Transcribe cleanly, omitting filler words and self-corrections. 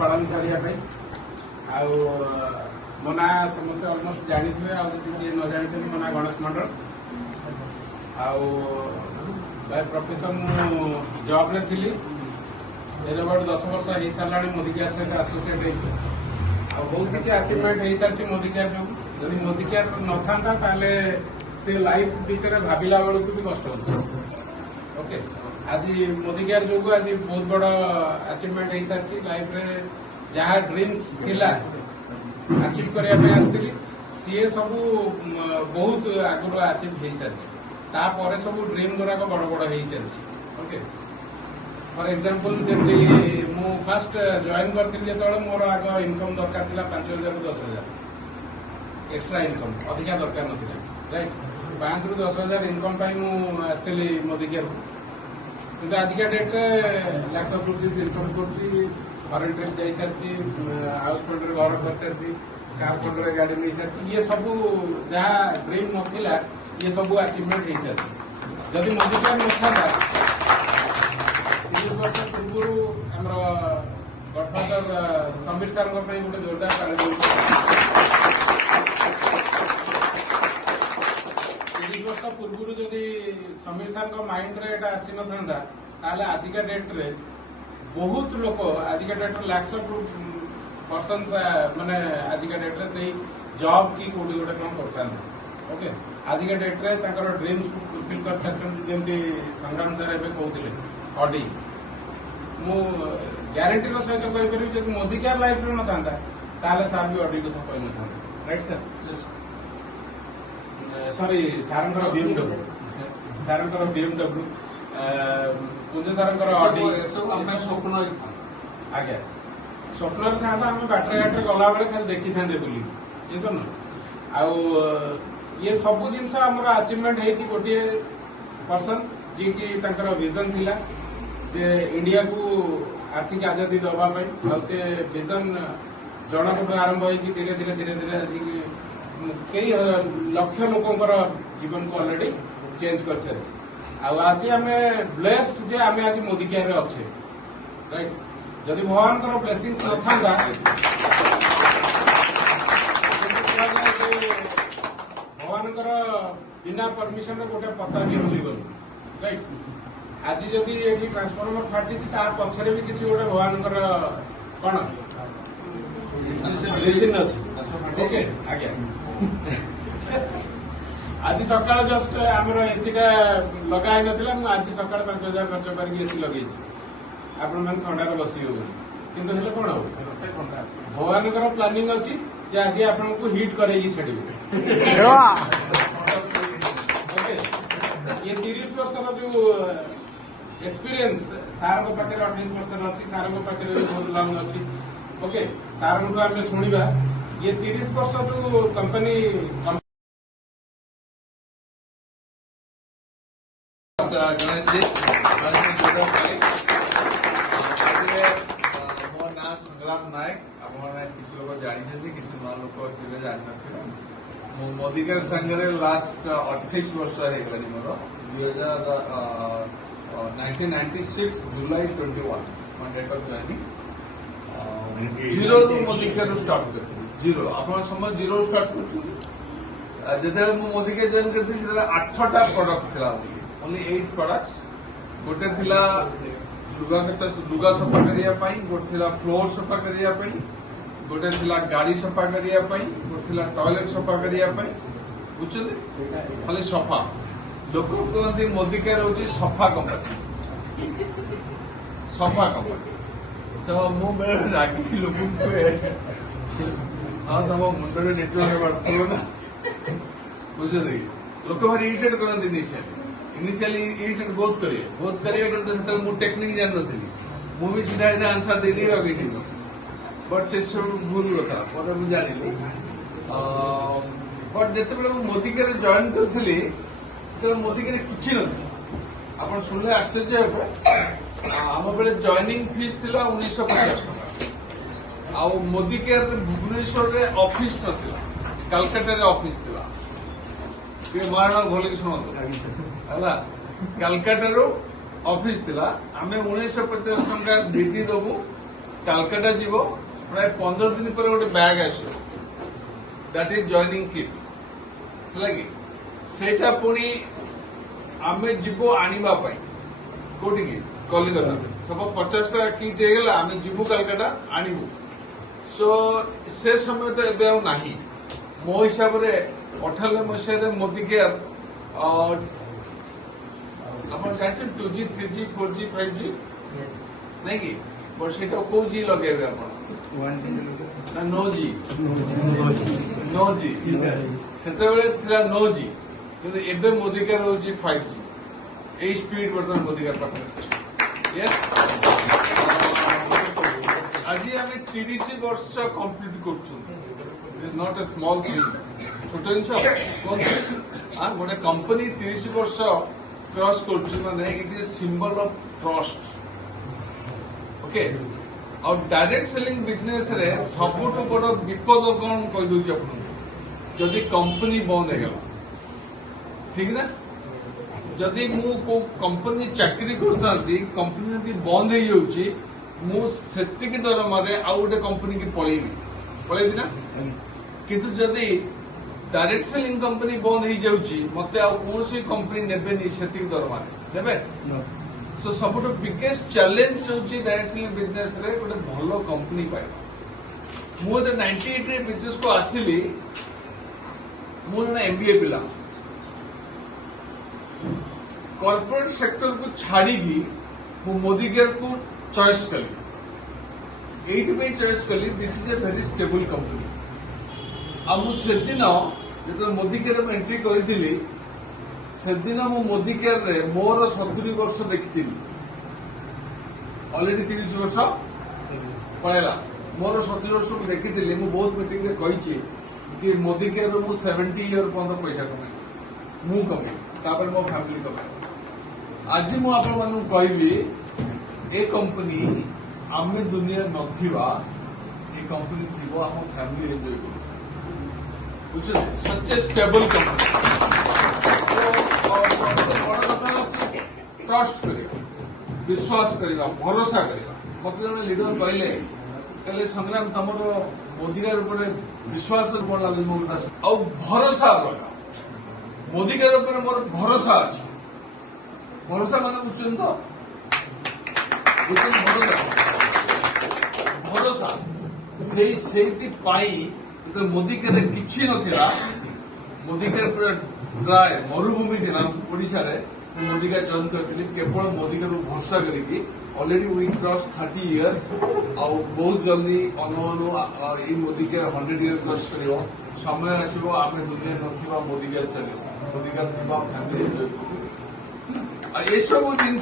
पालन करने मो ना समस्त अलमोस्ट जानी थे न जानी मो ना गणेश मंडल बाय प्रोफेशन जॉब रे थी एवं 10 वर्ष हो सारा मोदी केयर सहित आसोसिएट बहुत किसी अचिवमेंट हो सारी मोदी केयर जो जब मोदी केयर न था से लाइफ विषय भाविला बेलू भी कष्ट हो ओके आज मोदी केयर जो आज बहुत बड़ अचिवमेंट हो सारी लाइफ रे जहाँ ड्रीम्स थिला अचिव करने आसती सी सब बहुत आगुरी अचिव हो सारी सब ड्रीम गुराक बड़ बड़ हो चलती ओके फॉर एग्जांपल जमी मु फास्ट जॉइन करती जो मोर आग इनकम दरकार था 5,000 ରୁ 10,000 एक्स्ट्रा इनकम अधिका दरकार ना राइट 5 ରୁ 10,000 इनकम आसती मोदी केयर कि आजिका डेट्रे लाक्स ऑफ रुपीज इनकम कर फरेन ट्रिप जा सारी हाउस फंड घर कर सारी कार फंड गाड़ी नहीं सारी ये सब जहाँ ड्रीम नाला ये सब अचिवमेंट हो सारी जदि मोदी केयर न 30 वर्ष पूर्व गडफादर समीर सार गोटे जोरदार ताली 30 वर्ष पूर्व जदि समीर सार माइंड रे आसी ना आजिका डेट रे बहुत लोग आजिका डेट लाक्स ऑफ पर्सन माने आजिका डेट रे से जॉब की कोडी गोटे कौन करता ओके आजिका डेट रे ड्रीम्स फुलफिल कर सकते संग्राम सर एवं कहते ऑडी मु ग्यारंटी सहित कहीपर जब मोदी केयर लाइफ रे ना सार भी ऑडी कथा कही न राइट सर सॉरी सारंकर बीएमडब्ल्यू सारंकर बीएमडब्ल्यू पूज सारंकर ऑडी स्वप्न आज्ञा स्वप्न था आम बाटर घाटे गला बेले खाली देखी था बुली ठीक ना ये सब जिनस आम अचिवमेंट हो गोटे पर्सन जी की विजन थिला जे इंडिया को आर्थिक आजादी दवाई से विजन जनक आरंभ हो धीरे धीरे धीरे धीरे कई लक्ष लोकर जीवन को ऑलरेडी चेंज कर सारी आज आम ब्लेस्ड जे आम आज मोदी केयर अच्छे राइट जदि भगवान ब्लेसिंग न था भगवान बिना परमिशन गोटे पता भी हलीगल राइट आज जदि ये ट्रांसफॉर्मर फाटी पछरे भी किसी गोटे भगवान कौन ब्लेसिंग अच्छे ओके आज्ञा आज सका जस्ट आम एसीटा लगा ना आज सका 5,000 खर्च करके एसी लगे आपण मैंने थंडार बसी हो कि कौन हम भगवान प्लानिंग अच्छी आज आपण को हिट करे छाड़े ये 30 वर्ष जो एक्सपीरियंस सार पाखे 28 वर्ष अच्छी सार पाखे बहुत लंग अच्छी ओके सार आम शुणा ये 30 वर्ष जो कंपनी गणेश जी मो ना संग्राम नायक किसी लोग जानी किसी नुआ लोग जान मो मोदी केयर संगे लास्ट 28 वर्ष हो मोर 1996 जुलाई 21 date of joining zero Modi care start कर जीरो आप समय जीरो स्टार्ट कर जो मोदी केयर जॉइन कर 8टा प्रोडक्ट था ओनली 8 प्रोडक्ट्स गोटे थिला लुगा सफा करने गोटे फ्लोर सफा करने गोटे थिला गाड़ी सफा करने गोटे थिला टॉयलेट सफा करने बुझे खाली सफा लोक कहते मोदी केयर हूँ सफा कंपनी सफा कंपनी तो मु रागी लोक हाँ तुम मुंडे नेटवर्क ना बुझे लोक भारी इरिटेट करते इनिशियली इरिटेट बहुत करेंगे मु टेक्निक जान नी मुझे सीधा सीधा आंसर दे रखी बट से सब भूल कथा पर मुझे जानी बट जिते मोदी केयर जॉइन करी तो मोदी केयर किसी न आप शुणिले आश्चर्य हे आम बेले जॉइनिंग फीस थी 1950 टका मोदी केयर भुवनेश्वर ऑफिस ना कलकाता ऑफिस थी महाराणा भल शुणु है कलकाता ऑफिस थी आम 1950 टका डीटी दबू କାଲକାଟା ଯିବ ପ୍ରାୟ 15 ଦିନ ପରେ ଗୋଟେ ବ୍ୟାଗ୍ ଆସିବ ଦ୍ୟାଟ୍ ଇଜ୍ ଜଏନିଂ କିଟ୍ ହେଲା କି ସେଇଟା ପୁଣି ଆମେ ଯିବୁ ଆଣିବା ପାଇଁ କୋଉଠିକି କଲିକତା ସବୁ 50ଟା କିଟ୍ ହେଇଗଲା ଆମେ ଯିବୁ କାଲକାଟା ଆଣିବୁ ସୋ ସେ ସମୟ ତ ଏବେ ଆଉ ନାହିଁ ମୋ ହିସାବରେ 98 ମସିହାରେ ମୋଦି କେୟାର ଆପଣ ଜାଣିଛନ୍ତି 2G 3G 4G 5G ନାଇଁ କି ବଟ୍ ସେଇଟା କୋଉ ଜି ଲଗେଇବେ ଆପଣ ନା नो G ସେତେବେଳେ ଥିଲା नो G କିନ୍ତୁ ଏବେ ମୋଦି କେୟାର ହଉଛି 5G এই স্পিড বর্তমান মোদি কেয়ার পাখে Yes? আজি আমি 30 বর্ষ কমপ্লিট করছু it is not a small thing ছোট জিনিস গোটে কোম্পানি 30 বর্ষ ক্রস করছু মানে it is symbol of trust okay আর ডাইরেক্ট সেলিং বিজনেস রে সবুঠু বড় বিপদ কোন কই দউছি আপনাকে যদি কোম্পানি বন্ধ হয়ে গেল ঠিক না যদি ମୁଁ କୋଉ କମ୍ପାନୀ ଚାକିରି କରୁଥାନ୍ତି କମ୍ପାନୀ ଯଦି ବନ୍ଦ ହେଇଯାଉଛି ମୁଁ ସେତିକି ଦରମାରେ ଆଉ ଗୋଟେ କମ୍ପାନୀକି ପଳେଇବି ନା କିନ୍ତୁ ଯଦି ଡାଇରେକ୍ଟ ସେଲିଂ କମ୍ପାନୀ ବନ୍ଦ ହେଇଯାଉଛି ମତେ ଆଉ କୌଣସି କମ୍ପାନୀ ନେବେନି ସେତିକି ଦରମାରେ ନେବେ ସୋ ସବୁଠୁ ବିଗେଷ୍ଟ ଚ୍ୟାଲେଞ୍ଜ ହେଉଛି ଡାଇରେକ୍ଟ ସେଲିଂ ବିଜନେସ ରେ ଗୋଟେ ଭଲ କମ୍ପାନୀ ପାଇବା ମୁଁ ଯେତେ 98 ରେ ବିଜନେସକୁ ଆସିଲି ମୁଁ ଜଣେ MBA ପିଲା कॉर्पोरेट सेक्टर को छाड़ी मोदी केयर को चॉइस कली एइट चॉइस कली this is a very stable company आ मुझे जो मोदी केयर में एंट्री करी से दिन मु मोदी केयर रे मोर 70 वर्ष देखी ऑलरेडी 30 वर्ष पड़ेगा मोर 70 वर्ष को देखी बहुत मीटिंग में कही कि मोदी केयर मु 70 इयर पर्यंत पैसा कमाई मु कमाई मो फैमिली कमाई आज मु आपण मानू कहबी ए कंपनी आमे दुनिया नथिबा ए कंपनी थिबो हम फैमिली एंजॉय करू बुझे सच ए स्टेबल कंपनी ट्रस्ट करिया विश्वास करिया भरोसा करिया मत जने लीडर कहले संग्राम तमर मोदी केयर ऊपर विश्वास कोन लागल मो आ भरोसा लगा मोदी केयर ऊपर मोर भरोसा अछि भरोसा माने बुझुन तो भरोसा से मोदी के किसी नथिला मोदी के प्राय मरुभूमि थिला ओडिशा रे मोदी का जॉइन करथिली केवल मोदी के भरोसा करिकी ऑलरेडी वी क्रॉस 30 इयर्स आ बहुत जल्दी अनु ये मोदी के 100 इयर्स क्रॉस करियो समय आसीबो आमे दुनिया नथिबा मोदी के चलियो मोदी का थिबा फैमिली एंजॉय करू ये सब जिन